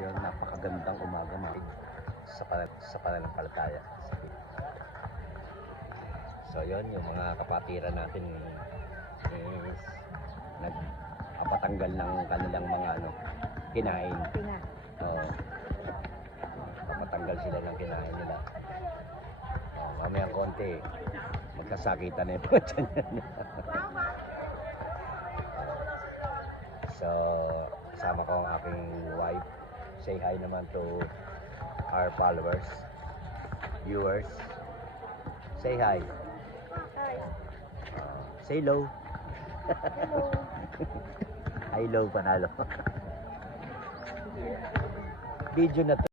yun, napakagandang umaga mga sa pananampalataya. So yun, yung mga kapatiran natin is nagpapatanggal ng kanilang mga kinain. Papatanggal sila ng kinain nila. Mamayang konti, magkasakitan na yung mga tiyan. So, kasama ko ang aking wife. Say hi naman to our followers, viewers. Say hi. Hi. Say low. Hello. Hi low panalo. Video na to.